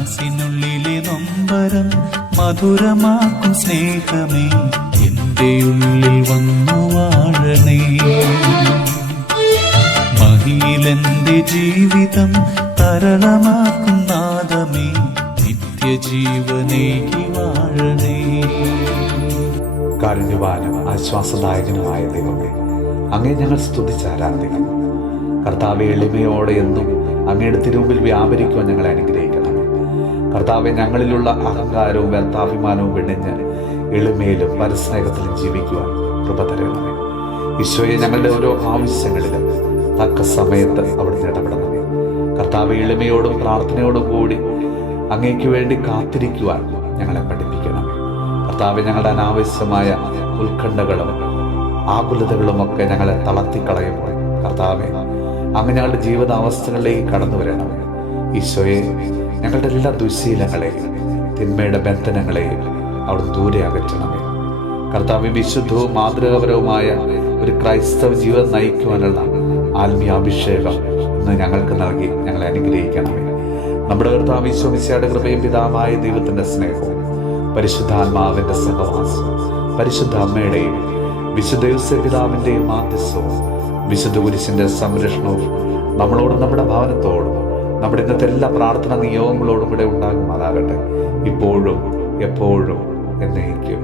മനസ്സിനുള്ളിലെ നൊമ്പരം മധുരമാക്കും സ്നേഹമേ, എന്റെ ഉള്ളിൽ വന്നു വാഴണേ. മഹിയിലെന്റെ ജീവിതം തരളമാക്കും നാദമേ, നിത്യജീവനേകി വാഴണേ. കാരുണ്യവാനും ആശ്വാസദായകനുമായ ദൈവമേ, അങ്ങേ ഞങ്ങൾ സ്തുതിച്ചാരാധിക്കുന്നു. കർത്താവെ, എളിമയോടെ എന്നും അങ്ങയുടെ തിരുമുമ്പിൽ വ്യാപരിക്കുവാൻ ഞങ്ങളെ അനുഗ്രഹിക്കണമേ. കർത്താവെ, ഞങ്ങളിലുള്ള അഹങ്കാരവും വ്യർത്ഥാഭിമാനവും വെടിഞ്ഞ് എളിമയിലും പരസ്നേഹത്തിലും ജീവിക്കുവാൻ കൃപ തരണമേ. ഈശോയെ, ഞങ്ങളുടെ ഓരോ ആവശ്യങ്ങളിലും തക്ക സമയത്ത് അവിടുന്ന് ഇടപെടണമേ. കർത്താവെ, എളിമയോടും പ്രാർത്ഥനയോടും കൂടി അങ്ങേക്ക് വേണ്ടി കാത്തിരിക്കുവാൻ ഞങ്ങളെ പഠിപ്പിക്കണമേ. കർത്താവെ, ഞങ്ങളുടെ അനാവശ്യമായ ഉത്കണ്ഠകളും ആകുലതകളുമൊക്കെ ഞങ്ങളെ തളർത്തിക്കളയുമ്പോൾ കർത്താവെ, അങ്ങ് ഞങ്ങളുടെ ജീവിതാവസ്ഥകളിലേക്ക് കടന്നു വരണമേ. ഈശോയെ, ഞങ്ങളുടെ എല്ലാ ദുശ്ശീലങ്ങളെയും തിന്മയുടെ ബന്ധനങ്ങളെയും അവിടുന്ന് ദൂരെ അകറ്റണമേ. കർത്താവെ, വിശുദ്ധവും മാതൃകാപരവുമായ ഒരു ക്രൈസ്തവ ജീവിതം നയിക്കുവാനുള്ള ആത്മീയ അഭിഷേകം ഇന്ന് ഞങ്ങൾക്ക് നൽകി ഞങ്ങളെ അനുഗ്രഹിക്കണമേ. നമ്മുടെ കർത്താവ് ഈശോ മിശിഹായുടെ കൃപയും പിതാവായ ദൈവത്തിൻ്റെ സ്നേഹവും പരിശുദ്ധാത്മാവിൻ്റെ സഹവാസവും പരിശുദ്ധ അമ്മയുടെയും വിശുദ്ധ യോസേപ്പ് പിതാവിൻ്റെയും മാധ്യസ്ഥവും വിശുദ്ധ കുരിശിൻ്റെ സംരക്ഷണവും നമ്മളോടും നമ്മുടെ ഭവനത്തോടും നമ്മുടെ ഇന്നത്തെ എല്ലാ പ്രാർത്ഥന നിയോഗങ്ങളോടും കൂടെ ഉണ്ടാകുമാറാകട്ടെ, ഇപ്പോഴും എപ്പോഴും എന്നേക്കും.